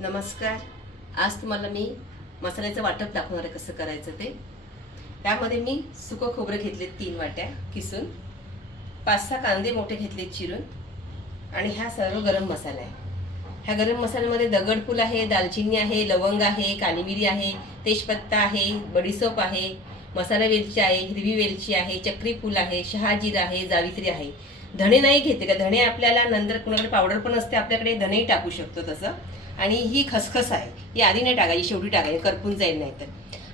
नमस्कार. आज तुम्हाला मी मसाल्याचं वाटप दाखवणार आहे कसं करायचं ते. त्यामध्ये मी सुकं खोबरं घेतले 3 वाट्या किसून, 5-6 कांदे मोठे घेतले चिरून आणि हा सर्व गरम मसाला आहे. ह्या गरम मसाल्यामध्ये दगडफूल आहे, दालचिनी आहे, लवंग आहे, काली मिरी आहे, तेजपत्ता आहे, बडीसोप आहे, मसाला वेलची आहे, हिरवी वेलची आहे, चक्री फूल आहे, शहाजीरा आहे, जावित्री आहे. धणे नाही घेते का, धणे आपल्याला नंतर कुणाकडे पावडर पण असते, आपल्याकडे धणेही टाकू शकतो तसं. आणि ही खसखस आहे, ही आधी नाही टाकायची, शेवटी टाकायची, करपून जाईल नाही तर.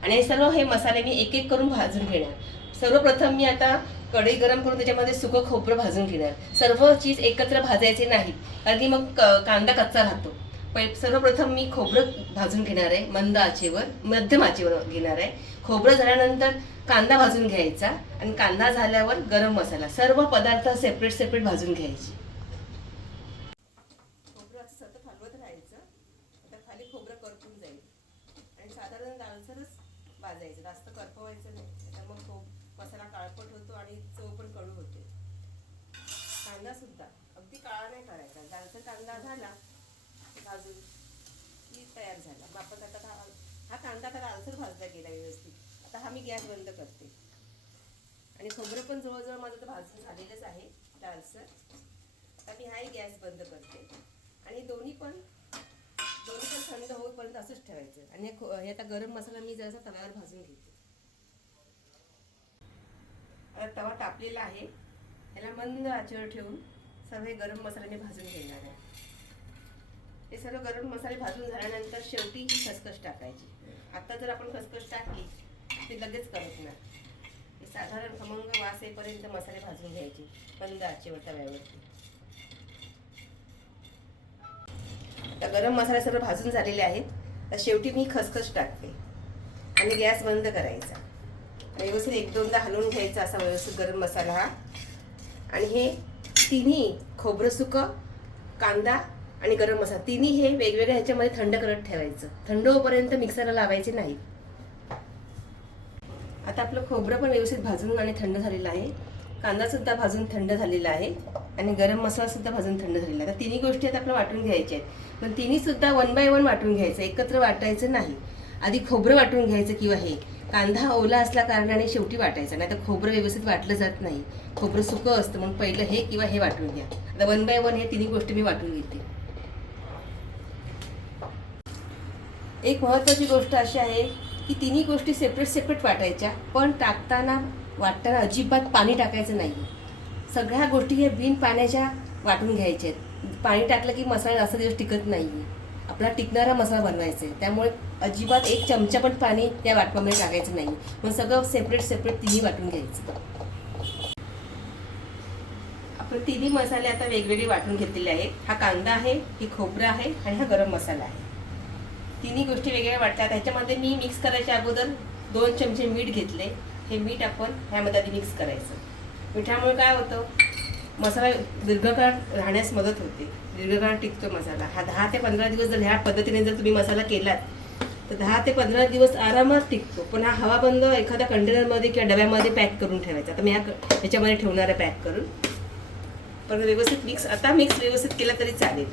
आणि हे सर्व हे मसाले मी एक एक करून भाजून घेणार. सर्वप्रथम मी आता कढई गरम करून त्याच्यामध्ये सुकं खोबरं भाजून घेणार. सर्व चीज एकत्र भाजायचे नाही, कारण की मग कांदा कच्चा राहतो. सर्वप्रथम मी खोबरं भाजून घेणार आहे, मंद आचेवर, मध्यम आचेवर घेणार आहे. खोबरं झाल्यानंतर कांदा भाजून घ्यायचा आणि कांदा झाल्यावर गरम मसाला, सर्व पदार्थ सेपरेट सेपरेट भाजून घ्यायचे. खोबरं असं सतत हलवत राहायचं, आता खाली खोबरं करपून जाईल आणि साधारण लालसरच भाजायचं, जास्त करपवायचं नाही, तर मग मसाला काळपट होतो आणि चव पण कडू होते. कांदा सुद्धा अगदी काळा नाही करायचा, लालसर कांदा झाला भाजून की तयार झाला. मग आपण आता हा कांदा आता लालसर भाजला गेला व्यवस्थित. आता हा मी गॅस बंद करते आणि खोबरं पण जवळजवळ माझं तर भाजून झालेलंच आहे लालसर. आता मी हाही गॅस बंद करते आणि दोन्ही पण थंड होईपर्यंत असंच ठेवायचं. आणि हे आता गरम मसाला मी जरासा तव्यावर भाजून घेते. आता तवा तापलेला आहे, ह्याला मंद आचेवर ठेवून सर्व हे गरम मसाला मी भाजून घेणार आहे. हे सर्व गरम मसाले भाजून झाल्यानंतर शेवटी ही खसखस टाकायची. आता जर आपण खसखस टाकली ते लगेच करपणार. हे साधारण खमंग वास येईपर्यंत मसाले भाजून घ्यायचे मंद आचेवर तव्यावरती. आता गरम मसाले सर्व भाजून झालेले आहेत. तर शेवटी मी खसखस टाकते आणि गॅस बंद करायचा. व्यवस्थित 1-2दा हलवून घ्यायचा असा व्यवस्थित गरम मसाला हा. आणि हे तिन्ही खोबरं सुकं, कांदा आणि गरम मसाला तिन्ही हे वेगवेगळ्या ह्याच्यामध्ये थंड करत ठेवायचं. थंड होईपर्यंत मिक्सरला लावायचे नाही. आता आपलं खोबरं पण व्यवस्थित भाजून आणि थंड झालेलं आहे, कांदा सुद्धा भाजून थंड झालेला आहे आणि गरम मसाला सुद्धा भाजून थंड झालेला आहे. आता तिन्ही गोष्टी आता आपल्याला वाटून घ्यायच्या आहेत, पण तिन्ही सुद्धा 1 बाय 1 वाटून घ्यायचं, एकत्र वाटायचं नाही. आधी खोबरं वाटून घ्यायचं किंवा हे कांदा ओला असल्या कारणाने शेवटी वाटायचं, नाही तर खोबरं व्यवस्थित वाटलं जात नाही. खोबरं सुकं असतं, मग पहिलं हे किंवा हे वाटून घ्या. आता 1 बाय 1 हे तिन्ही गोष्टी मी वाटून घेते. एक महत्त्वाची गोष्ट अशी आहे की तिन्ही गोष्टी सेपरेट सेपरेट वाटायच्या, पण वाटताना अजिबात पाणी टाकायचं नाही. सगळ्या गोष्टी हे बिन पाण्याच्या वाटून घ्यायच्या आहेत. पाणी टाकलं की मसाला जास्त दिवस टिकत नाही. आपला टिकणारा मसाला बनवायचा आहे, त्यामुळे अजिबात 1 चमचा पण पाणी त्या वाटपामध्ये टाकायचं नाही. मग सगळं सेपरेट सेपरेट तिन्ही वाटून घ्यायचं. आपण तिन्ही मसाले आता वेगवेगळे वाटून घेतलेले आहेत. हा कांदा आहे, ही खोबरं आहे आणि हा गरम मसाला आहे. तिन्ही गोष्टी वेगवेगळ्या वाटतात. ह्याच्यामध्ये मी मिक्स करायच्या अगोदर 2 चमचे मीठ घेतले. हे मीठ आपण ह्यामध्ये आधी मिक्स करायचं. मिठामुळे काय होतं, मसाला दीर्घकाळ राहण्यास मदत होते, दीर्घकाळ टिकतो मसाला. हा 10 ते 15 दिवस जर ह्या पद्धतीने जर तुम्ही मसाला केलात तर 10 ते 15 दिवस आरामात टिकतो. पण हा हवाबंद एखाद्या कंटेनरमध्ये किंवा डब्यामध्ये पॅक करून ठेवायचा. आता मी ह्याच्यामध्ये ठेवणार आहे पॅक करून. पण व्यवस्थित मिक्स व्यवस्थित केला तरी चालेल.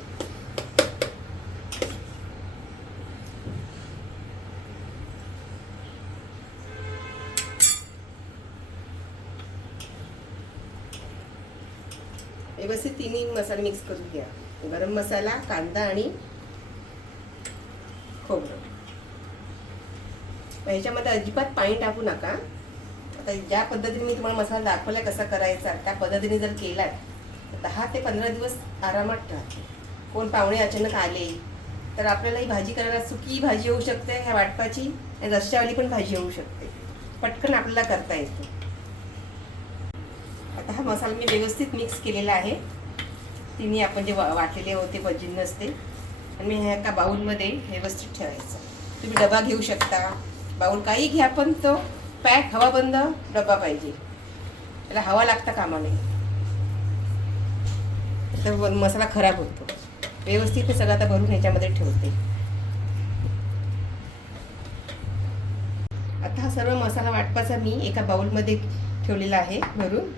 व्यवस्थित तिन्ही मसाले मिक्स करून घ्या. गरम मसाला, कांदा आणि खोबरं. ह्याच्यामध्ये अजिबात पाणी टाकू नका. आता ज्या पद्धतीने मी तुम्हाला मसाला दाखवला कसा करायचा त्या पद्धतीने जर केला तर 10 ते 15 दिवस आरामात राहते. कोण पाहुणे अचानक आले तर आपल्याला ही भाजी करायला, सुकी भाजी होऊ शकते ह्या वाटपाची आणि रश्श्यावाली पण भाजी होऊ शकते, पटकन आपल्याला करता येतो. आता हा मसाला मी व्यवस्थित मिक्स केलेला आहे. तिन्ही आपण जे वाटलेले होते जिन्नस ते, आणि मी ह्या एका बाउलमध्ये व्यवस्थित ठेवायचं. तुम्ही डबा घेऊ शकता, बाउल काही घ्या, पण तो पॅक हवाबंद डबा पाहिजे, त्याला हवा लागता कामा नये, तर मसाला खराब होतो. व्यवस्थित हे सगळं आता भरून ह्याच्यामध्ये ठेवते. आता हा सर्व मसाला वाटपाचा मी एका बाउलमध्ये ठेवलेला आहे भरून.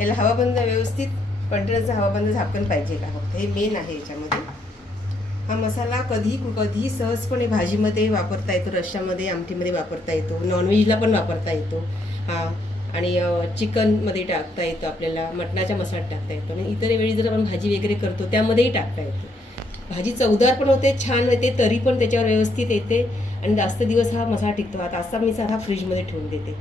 याला हवाबंद व्यवस्थित कंटेनरचं हवाबंद झाकण पाहिजे का, फक्त हे मेन आहे याच्यामध्ये. हा मसाला कधी सहजपणे भाजीमध्ये वापरता येतो, रश्श्यामध्ये, आमटीमध्ये वापरता येतो, नॉनव्हेजला पण वापरता येतो हा. आणि चिकनमध्ये टाकता येतो, आपल्याला मटणाच्या मसाल्यात टाकता येतो, आणि इतर वेळी जर आपण भाजी वगैरे करतो त्यामध्येही टाकता येतो. भाजी चवदार पण होते, छान होते, तरी पण त्याच्यावर व्यवस्थित येते आणि जास्त दिवस हा मसाला टिकतो. आता असा मी साधा फ्रीजमध्ये ठेवून देते.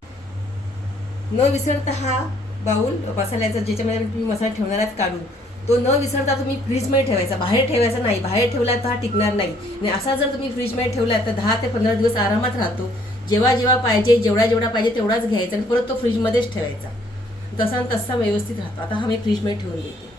न विसरता हा बाऊल मसाल्याचा ज्याच्यामध्ये तुम्ही मसाला ठेवणार आहात काढून, तो न विसरता तुम्ही फ्रीजमध्ये ठेवायचा, बाहेर ठेवायचा नाही. बाहेर ठेवला तर हा टिकणार नाही. आणि असा जर तुम्ही फ्रीजमध्ये ठेवला तर 10 ते 15 दिवस आरामात राहतो. जेव्हा पाहिजे, जेवढा पाहिजे तेवढाच घ्यायचा आणि परत तो फ्रीजमध्येच ठेवायचा. तसा व्यवस्थित राहतो. आता हा मी फ्रीजमध्ये ठेवून देते.